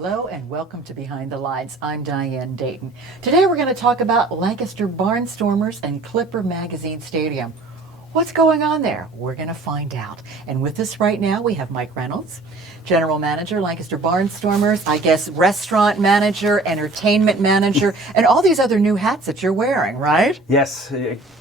Hello and welcome to Behind the Lines. I'm Diane Dayton. Today we're going to talk about Lancaster Barnstormers and Clipper Magazine Stadium. What's going on there? We're going to find out. And with us right now we have Mike Reynolds, General Manager, Lancaster Barnstormers, I guess restaurant manager, entertainment manager, and all these other new hats that you're wearing, right? Yes,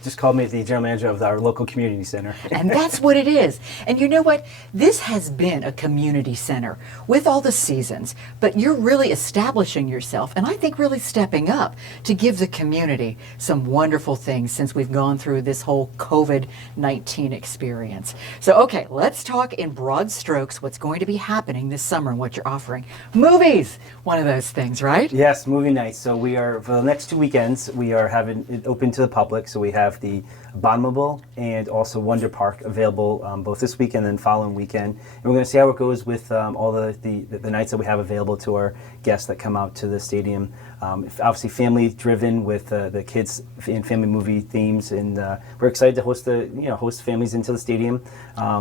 just called me the general manager of our local community center. And that's what it is. And you know what? This has been a community center with all the seasons, but you're really establishing yourself, and I think really stepping up to give the community some wonderful things since we've gone through this whole COVID-19 experience. So, okay, let's talk in broad strokes what's going to be happening this summer and what you're offering. Movies, one of those things, right? Yes, movie nights. So we are, for the next 2 weekends, we are having it open to the public. So we have the Abominable and also Wonder Park available both this weekend and following weekend. And we're going to see how it goes with all the nights that we have available to our guests that come out to the stadium. Obviously family driven with the kids and family movie themes, and we're excited to host families into the stadium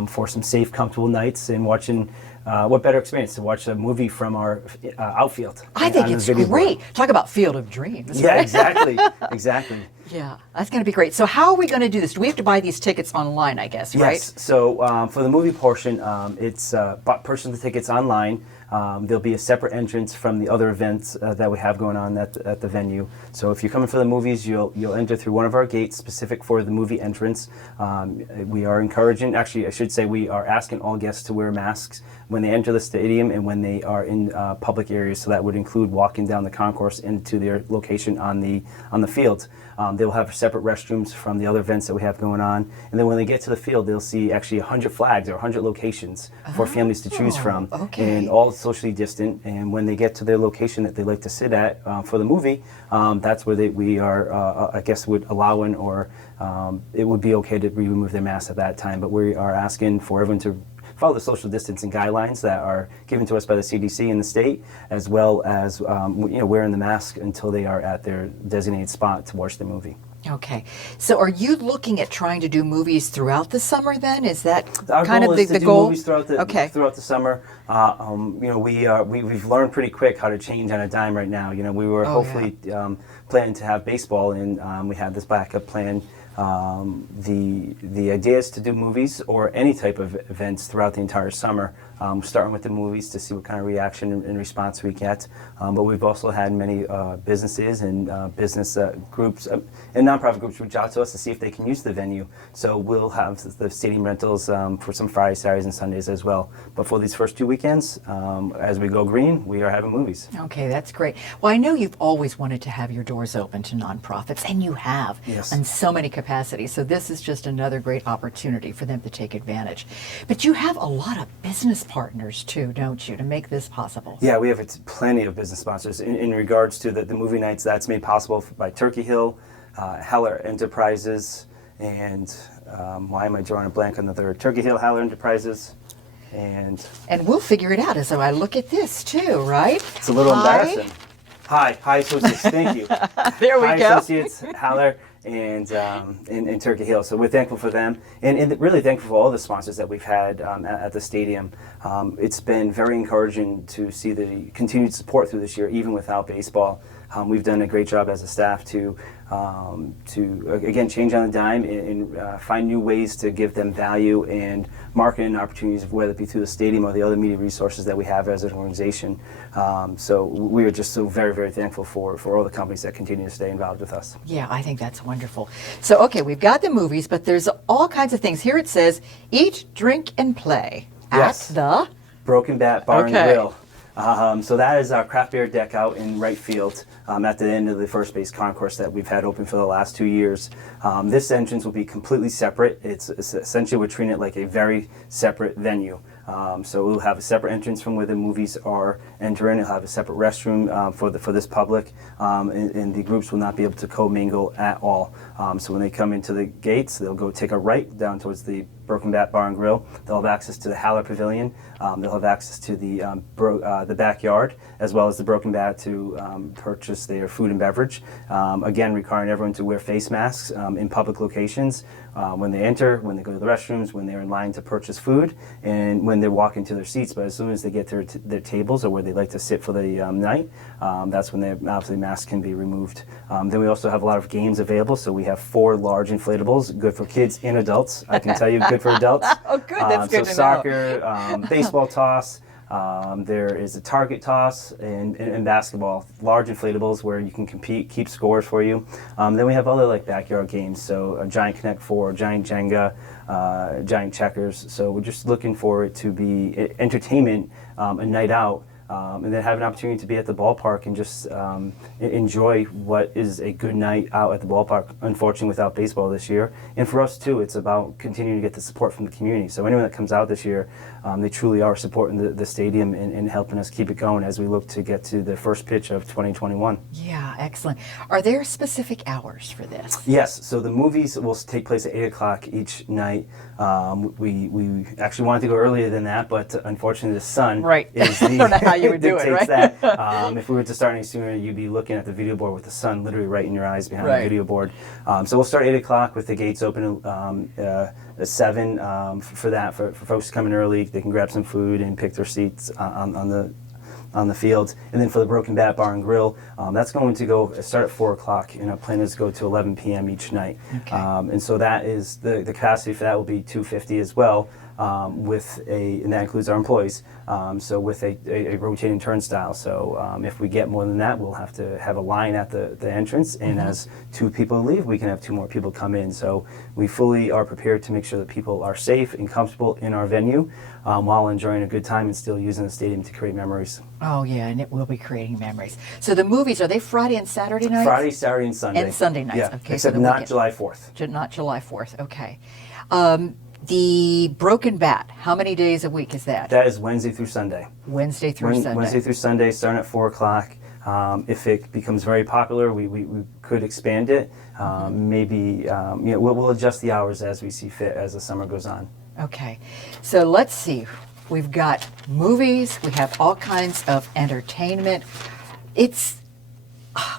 for some safe, comfortable nights and watching. What better experience to watch a movie from our outfield? I think it's great. Talk about Field of Dreams. Yeah, exactly, exactly. Yeah, that's going to be great. So how are we going to do this? Do we have to buy these tickets online, I guess, right? Yes. So for the movie portion, it's purchase the tickets online. There'll be a separate entrance from the other events that we have going on at the venue. So if you're coming for the movies, you'll enter through one of our gates specific for the movie entrance. We are encouraging, actually I should say we are asking all guests to wear masks when they enter the stadium and when they are in public areas. So that would include walking down the concourse into their location on the field. They will have separate restrooms from the other events that we have going on. And then when they get to the field, they'll see actually 100 flags or 100 locations for families to choose from. Okay. And all socially distant. And when they get to their location that they like to sit at for the movie, that's where we are, I guess, would allowing, or it would be okay to remove their masks at that time. But we are asking for everyone to follow the social distancing guidelines that are given to us by the CDC in the state, as well as wearing the mask until they are at their designated spot to watch the movie. Okay. So are you looking at trying to do movies throughout the summer then? Is that Our kind goal of is the to goal? do movies throughout the summer. We've learned pretty quick how to change on a dime right now. We were hopefully planning to have baseball, and we had this backup plan. The idea is to do movies or any type of events throughout the entire summer, starting with the movies to see what kind of reaction and response we get. But we've also had many businesses and business groups and nonprofit groups reach out to us to see if they can use the venue. So we'll have the stadium rentals for some Fridays, Saturdays, and Sundays as well. But for these first 2 weekends, as we go green, we are having movies. Okay, that's great. Well, I know you've always wanted to have your doors open to nonprofits, and you have in so many capacities. So this is just another great opportunity for them to take advantage. But you have a lot of business partners too, don't you, to make this possible? Yeah, we have plenty of business sponsors in regards to the movie nights. That's made possible by Turkey Hill, Heller Enterprises, and why am I drawing a blank on the third? Turkey Hill, Heller Enterprises, and we'll figure it out as I look at this too, right? It's a little embarrassing. Hi Associates, thank you. There we go. Hi Associates, Heller, and Turkey Hill. So we're thankful for them, and really thankful for all the sponsors that we've had at the stadium. It's been very encouraging to see the continued support through this year, even without baseball. We've done a great job as a staff to again change on a dime and find new ways to give them value and marketing opportunities, whether it be through the stadium or the other media resources that we have as an organization. So we are just so very, very thankful for all the companies that continue to stay involved with us. Yeah, I think that's wonderful. So, okay, we've got the movies, but there's all kinds of things. Here it says, eat, drink, and play at the Broken Bat Bar and Grill. So that is our craft beer deck out in right field at the end of the first base concourse that we've had open for the last 2 years. This entrance will be completely separate. It's essentially we're treating it like a very separate venue. So we'll have a separate entrance from where the movies are entering. It'll have a separate restroom for this public, and the groups will not be able to commingle at all. So when they come into the gates, they'll go take a right down towards the Broken Bat Bar and Grill. They'll have access to the Haller Pavilion. They'll have access to the backyard, as well as the Broken Bat to purchase their food and beverage. Again, requiring everyone to wear face masks in public locations when they enter, when they go to the restrooms, when they're in line to purchase food, and when they're walking to their seats. But as soon as they get to their tables or where they like to sit for the night, that's when obviously masks can be removed. Then we also have a lot of games available. So we have 4 large inflatables, good for kids and adults. I can tell you, good for adults. Oh, good. That's good to know. So soccer, baseball toss. There is a target toss and basketball, large inflatables where you can compete, keep scores for you. Then we have other like backyard games, so a giant Connect 4, giant Jenga, giant checkers. So we're just looking for it to be entertainment, a night out. And then have an opportunity to be at the ballpark and just enjoy what is a good night out at the ballpark, unfortunately without baseball this year. And for us too, it's about continuing to get the support from the community. So anyone that comes out this year, they truly are supporting the stadium and helping us keep it going as we look to get to the first pitch of 2021. Yeah, excellent. Are there specific hours for this? Yes, so the movies will take place at 8 o'clock each night. We actually wanted to go earlier than that, but unfortunately the sun is the... I don't know how you would do it, right? That. If we were to start any sooner, you'd be looking at the video board with the sun literally right in your eyes behind the video board. So we'll start 8 o'clock with the gates open at 7 for that. For folks coming early, they can grab some food and pick their seats on the field. And then for the Broken Bat Bar and Grill, that's going to start at 4 o'clock, and our plan is to go to 11 p.m. each night. Okay. And so that is the capacity for that will be 250 as well. And that includes our employees. So with a rotating turnstile. So if we get more than that, we'll have to have a line at the entrance. And as 2 people leave, we can have 2 more people come in. So we fully are prepared to make sure that people are safe and comfortable in our venue while enjoying a good time and still using the stadium to create memories. Oh, yeah, and it will be creating memories. So the movies, are they Friday and Saturday nights? Friday, Saturday, and Sunday. And Sunday nights. Yeah, Okay, except so not July 4th. Not July 4th, okay. The Broken Bat, how many days a week is that? That is Wednesday through Sunday. Wednesday through Sunday. Wednesday through Sunday, starting at 4 o'clock. If it becomes very popular, we could expand it. Maybe we'll adjust the hours as we see fit as the summer goes on. Okay, so let's see. We've got movies. We have all kinds of entertainment. It's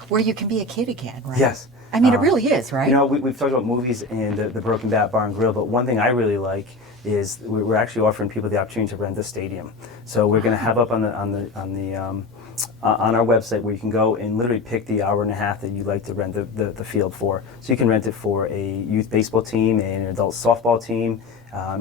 where you can be a kid again, right? Yes. I mean, it really is, right? You know, we've talked about movies and the Broken Bat Bar and Grill, but one thing I really like is we're actually offering people the opportunity to rent the stadium. So we're going to have up on our website where you can go and literally pick the hour and a half that you'd like to rent the field for. So you can rent it for a youth baseball team, an adult softball team,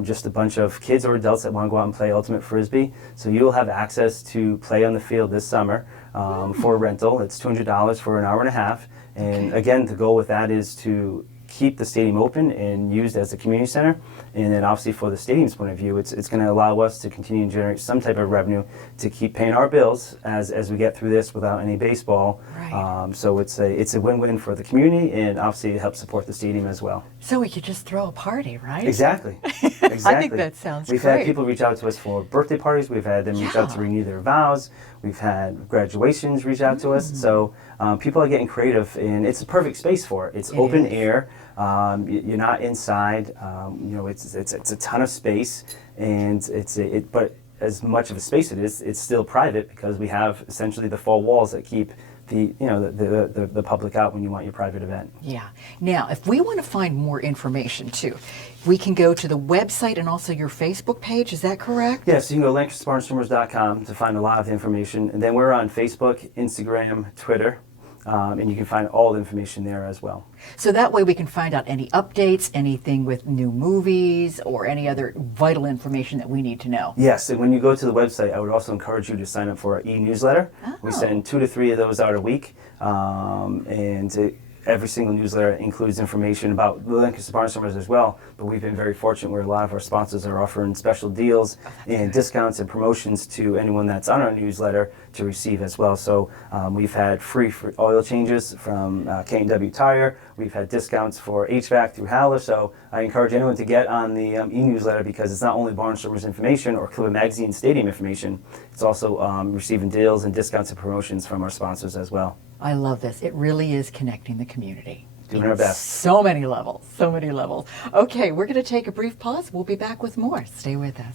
just a bunch of kids or adults that want to go out and play Ultimate Frisbee. So you'll have access to play on the field this summer for a rental. It's $200 for an hour and a half. And again, the goal with that is to keep the stadium open and used as a community center. And then obviously for the stadium's point of view, it's going to allow us to continue to generate some type of revenue to keep paying our bills as we get through this without any baseball. Right. So it's a win-win for the community, and obviously it helps support the stadium as well. So we could just throw a party, right? Exactly. I think that sounds We've great. had people reach out to us for birthday parties. We've had them reach out to renew their vows. We've had graduations reach out to us. So people are getting creative, and it's a perfect space for it. It's open air. You're not inside. It's a ton of space, and but as much of a space it is, it's still private because we have essentially the 4 walls that keep the public out when you want your private event. Yeah. Now, if we want to find more information too, we can go to the website and also your Facebook page. Is that correct? Yes, you can go to LancasterBarnstormers.com to find a lot of the information. And then we're on Facebook, Instagram, Twitter, and you can find all the information there as well. So that way we can find out any updates, anything with new movies, or any other vital information that we need to know. Yes, and when you go to the website, I would also encourage you to sign up for our e-newsletter. We send 2 to 3 of those out a week, every single newsletter includes information about the Lancaster Barnstormers as well, but we've been very fortunate where a lot of our sponsors are offering special deals and discounts and promotions to anyone that's on our newsletter to receive as well. So we've had free oil changes from K&W Tire. We've had discounts for HVAC through Howler. So I encourage anyone to get on the e-newsletter because it's not only Barnstormers information or Cleveland Magazine Stadium information, it's also receiving deals and discounts and promotions from our sponsors as well. I love this. It really is connecting the community. Doing our best. So many levels, so many levels. Okay, we're going to take a brief pause. We'll be back with more. Stay with us.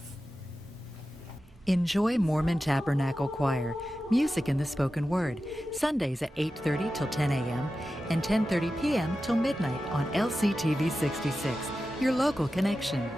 Enjoy Mormon Tabernacle Choir, music in the spoken word, Sundays at 8:30 till 10 a.m. and 10:30 p.m. till midnight on LCTV 66, your local connection.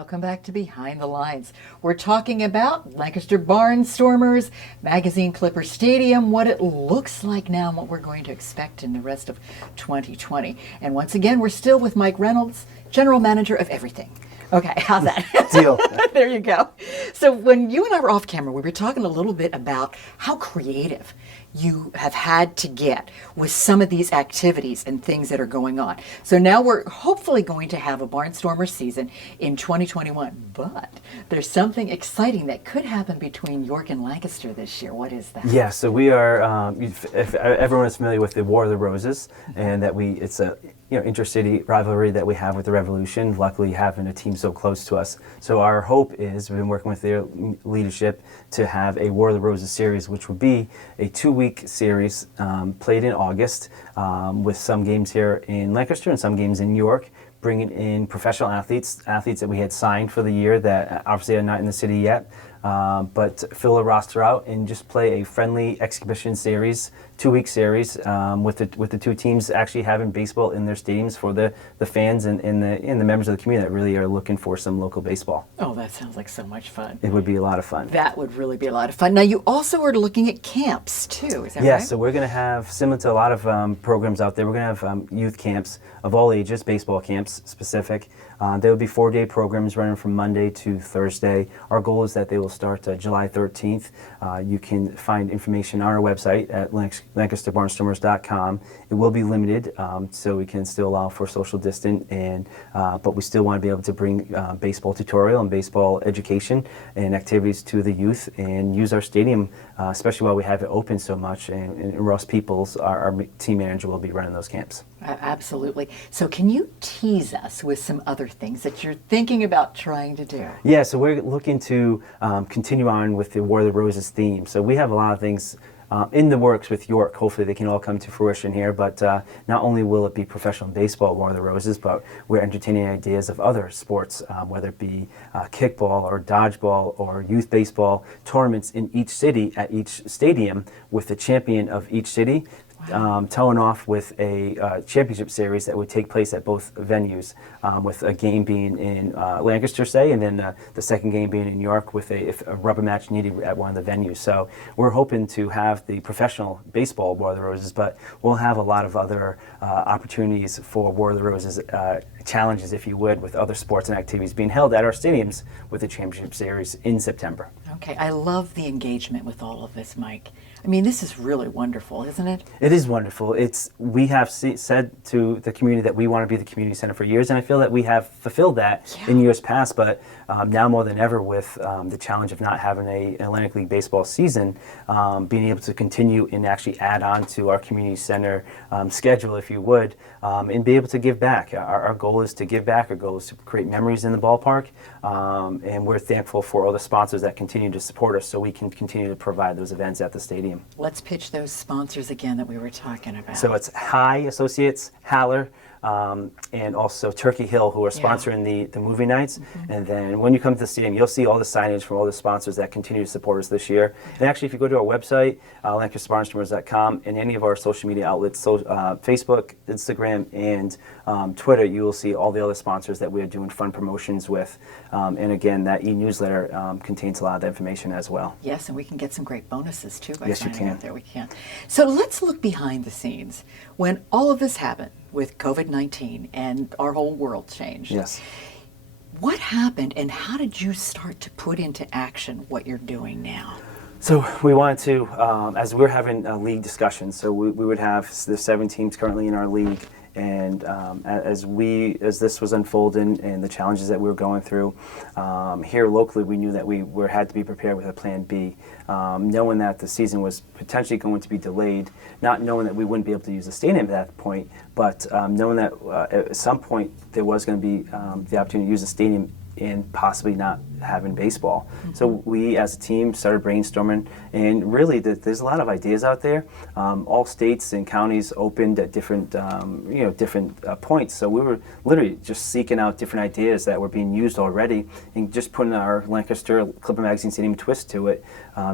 Welcome back to Behind the Lines. We're talking about Lancaster Barnstormers, Magazine Clipper Stadium, what it looks like now, and what we're going to expect in the rest of 2020. And once again, we're still with Mike Reynolds, General Manager of everything. Okay, how's that? Deal. There you go. So when you and I were off camera, we were talking a little bit about how creative you have had to get with some of these activities and things that are going on. So now we're hopefully going to have a Barnstormer season in 2021. But there's something exciting that could happen between York and Lancaster this year. What is that? Yeah, so we are, if everyone is familiar with the War of the Roses, and that it's a intercity rivalry that we have with the Revolution, luckily having a team so close to us. So our hope is, we've been working with their leadership to have a War of the Roses series, which would be a 2-week series played in August with some games here in Lancaster and some games in York, bringing in professional athletes that we had signed for the year that obviously are not in the city yet, but fill a roster out and just play a friendly exhibition series, 2-week series, with the two teams actually having baseball in their stadiums for the fans and the members of the community that really are looking for some local baseball. Oh, that sounds like so much fun. It would be a lot of fun. That would really be a lot of fun. Now, you also are looking at camps, too, is that right? Yeah, so we're going to have, similar to a lot of programs out there, we're going to have youth camps of all ages, baseball camps specific. There will be 4-day programs running from Monday to Thursday. Our goal is that they will start July 13th. You can find information on our website at LancasterBarnstormers.com. It will be limited, so we can still allow for social distance, but we still want to be able to bring baseball tutorial and baseball education and activities to the youth and use our stadium, especially while we have it open so much. And Russ Peoples, our team manager, will be running those camps. Absolutely. So can you tease us with some other things that you're thinking about trying to do? Yeah, so we're looking to continue on with the War of the Roses theme. So we have a lot of things in the works with York. Hopefully they can all come to fruition here, but not only will it be professional baseball War of the Roses, but we're entertaining ideas of other sports, whether it be kickball or dodgeball or youth baseball tournaments in each city at each stadium with the champion of each city. Towing off with a championship series that would take place at both venues, with a game being in Lancaster, say, and then the second game being in York with a rubber match needed at one of the venues. So we're hoping to have the professional baseball War of the Roses, but we'll have a lot of other opportunities for War of the Roses challenges, if you would, with other sports and activities being held at our stadiums with the championship series in September. Okay, I love the engagement with all of this, Mike. I mean, this is really wonderful, isn't it? It is wonderful. We have said to the community that we want to be the community center for years, and I feel that we have fulfilled that in years past, but now more than ever with the challenge of not having an Atlantic League baseball season, being able to continue and actually add on to our community center schedule, if you would, and be able to give back. Our goal is to give back. Our goal is to create memories in the ballpark, and we're thankful for all the sponsors that continue to support us so we can continue to provide those events at the stadium. Let's pitch those sponsors again that we were talking about. So it's High Associates, Haller, and also Turkey Hill, who are sponsoring the movie nights. Mm-hmm. And then when you come to the stadium, you'll see all the signage from all the sponsors that continue to support us this year. And actually, if you go to our website, LancasterBarnstormers.com, and any of our social media outlets, Facebook, Instagram, and Twitter, you will see all the other sponsors that we are doing fun promotions with. And again, that e-newsletter contains a lot of information as well. Yes, and we can get some great bonuses too by yes, you signing can. up there. We can. So let's look behind the scenes. When all of this happened with COVID-19 and our whole world changed. Yes. What happened and how did you start to put into action what you're doing now? So we wanted to, as we're having league discussions, so we would have the 7 teams currently in our league, and as this was unfolding and the challenges that we were going through here locally, we knew that we had to be prepared with a plan B, knowing that the season was potentially going to be delayed, not knowing that we wouldn't be able to use the stadium at that point, but knowing that at some point there was going to be the opportunity to use the stadium and possibly not having baseball. Mm-hmm. So we as a team started brainstorming, and really there's a lot of ideas out there. All states and counties opened at different points, so we were literally just seeking out different ideas that were being used already and just putting our Lancaster Clipper Magazine Stadium twist to it.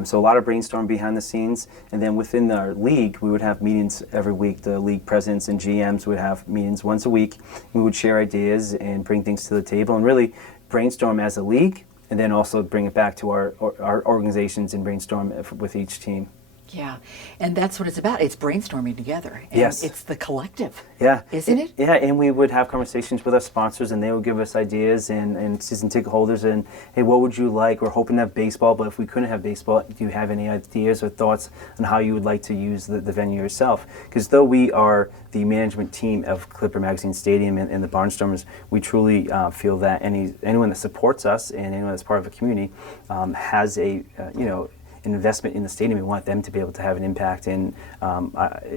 So a lot of brainstorming behind the scenes, and then within our league we would have meetings every week. The league presidents and GMs would have meetings once a week. We would share ideas and bring things to the table and really brainstorm as a league, and then also bring it back to our organizations and brainstorm with each team. Yeah, and that's what it's about. It's brainstorming together. And Yes. it's the collective. Yeah. Isn't it? Yeah, and we would have conversations with our sponsors, and they would give us ideas, and season ticket holders, and hey, what would you like? We're hoping to have baseball, but if we couldn't have baseball, do you have any ideas or thoughts on how you would like to use the venue yourself? Because though we are the management team of Clipper Magazine Stadium and the Barnstormers, we truly feel that anyone that supports us and anyone that's part of a community has a an investment in the stadium. We want them to be able to have an impact and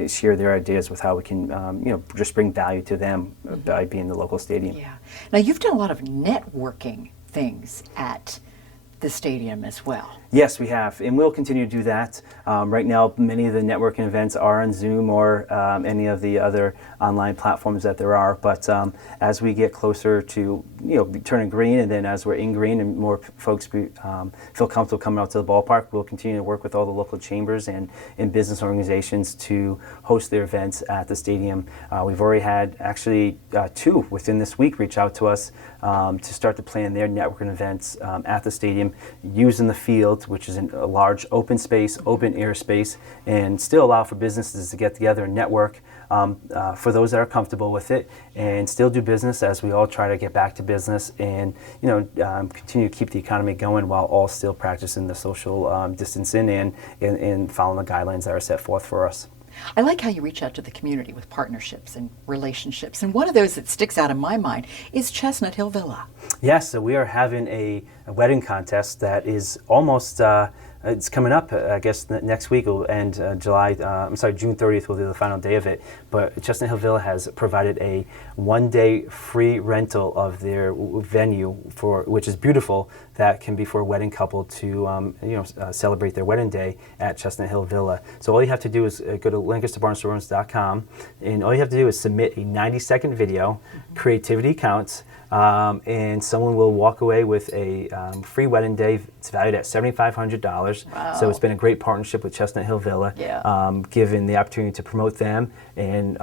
share their ideas with how we can, just bring value to them by being the local stadium. Yeah. Now, you've done a lot of networking things at the stadium as well. Yes, we have, and we'll continue to do that. Right now, many of the networking events are on Zoom or any of the other online platforms that there are. But as we get closer to, turning green, and then as we're in green and more folks feel comfortable coming out to the ballpark, we'll continue to work with all the local chambers and business organizations to host their events at the stadium. We've already had actually 2 within this week reach out to us to start to plan their networking events at the stadium, using the field, which is a large open space, open air space, and still allow for businesses to get together and network for those that are comfortable with it, and still do business as we all try to get back to business and continue to keep the economy going while all still practicing the social distancing and following the guidelines that are set forth for us. I like how you reach out to the community with partnerships and relationships. And one of those that sticks out in my mind is Chestnut Hill Villa. Yes, so we are having a wedding contest that is almost, it's coming up, I guess, next week. It'll end June 30th will be the final day of it. But Chestnut Hill Villa has provided a one-day free rental of their venue, which is beautiful, that can be for a wedding couple to celebrate their wedding day at Chestnut Hill Villa. So all you have to do is go to LancasterBarnstormers.com, and all you have to do is submit a 90-second video. Creativity counts. And someone will walk away with a free wedding day. It's valued at $7,500. Wow. So it's been a great partnership with Chestnut Hill Villa, given the opportunity to promote them and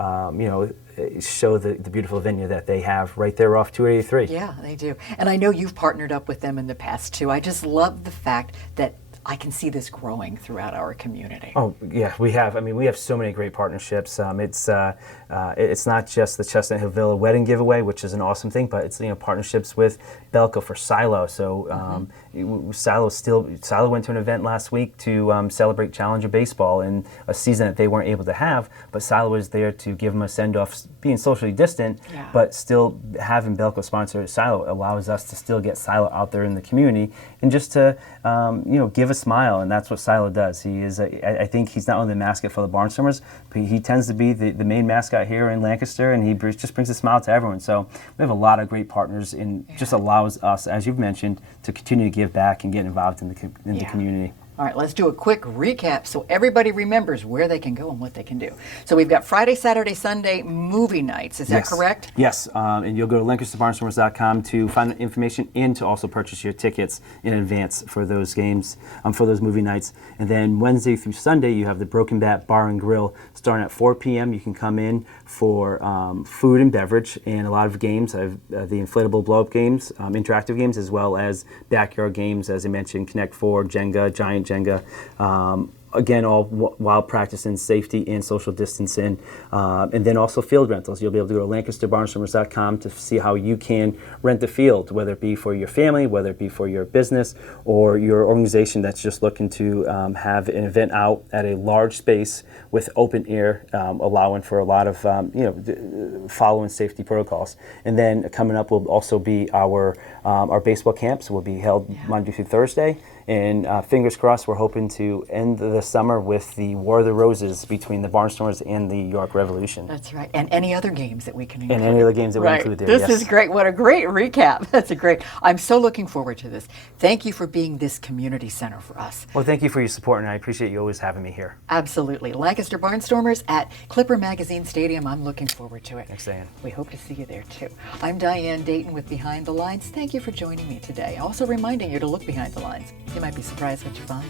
show the beautiful venue that they have right there off 283. Yeah, they do. And I know you've partnered up with them in the past too. I just love the fact that I can see this growing throughout our community. Oh yeah, we have. I mean, we have so many great partnerships. It's not just the Chestnut Hill Villa wedding giveaway, which is an awesome thing, but it's partnerships with Belco for Silo. So Silo went to an event last week to celebrate Challenger baseball in a season that they weren't able to have. But Silo was there to give them a send off, being socially distant, but still having Belco sponsor Silo allows us to still get Silo out there in the community and just to give a smile, and that's what Silo does. He is, I think he's not only the mascot for the Barnstormers, but he tends to be the main mascot here in Lancaster, and he just brings a smile to everyone. So we have a lot of great partners, and just allows us, as you've mentioned, to continue to give back and get involved in the community. All right, let's do a quick recap so everybody remembers where they can go and what they can do. So we've got Friday, Saturday, Sunday movie nights. Is that correct? Yes, and you'll go to LancasterBarnstormers.com to find information and to also purchase your tickets in advance for those games, for those movie nights. And then Wednesday through Sunday, you have the Broken Bat Bar and Grill starting at 4 p.m. You can come in for food and beverage and a lot of games. I have the inflatable blow-up games, interactive games, as well as backyard games, as I mentioned, Connect 4, Jenga, Giant Jenga. Again, all while practicing safety and social distancing. And then also field rentals. You'll be able to go to LancasterBarnstormers.com to see how you can rent the field, whether it be for your family, whether it be for your business, or your organization that's just looking to have an event out at a large space with open air, allowing for a lot of following safety protocols. And then coming up will also be our baseball camps will be held Monday through Thursday. And fingers crossed, we're hoping to end the summer with the War of the Roses between the Barnstormers and the York Revolution. That's right. And any other games that we can include. And any other games that we include there, This is great. What a great recap. That's a great. I'm so looking forward to this. Thank you for being this community center for us. Well, thank you for your support, and I appreciate you always having me here. Absolutely. Lancaster Barnstormers at Clipper Magazine Stadium. I'm looking forward to it. Thanks, Diane. We hope to see you there, too. I'm Diane Dayton with Behind the Lines. Thank you for joining me today. Also reminding you to look behind the lines. You might be surprised what you find.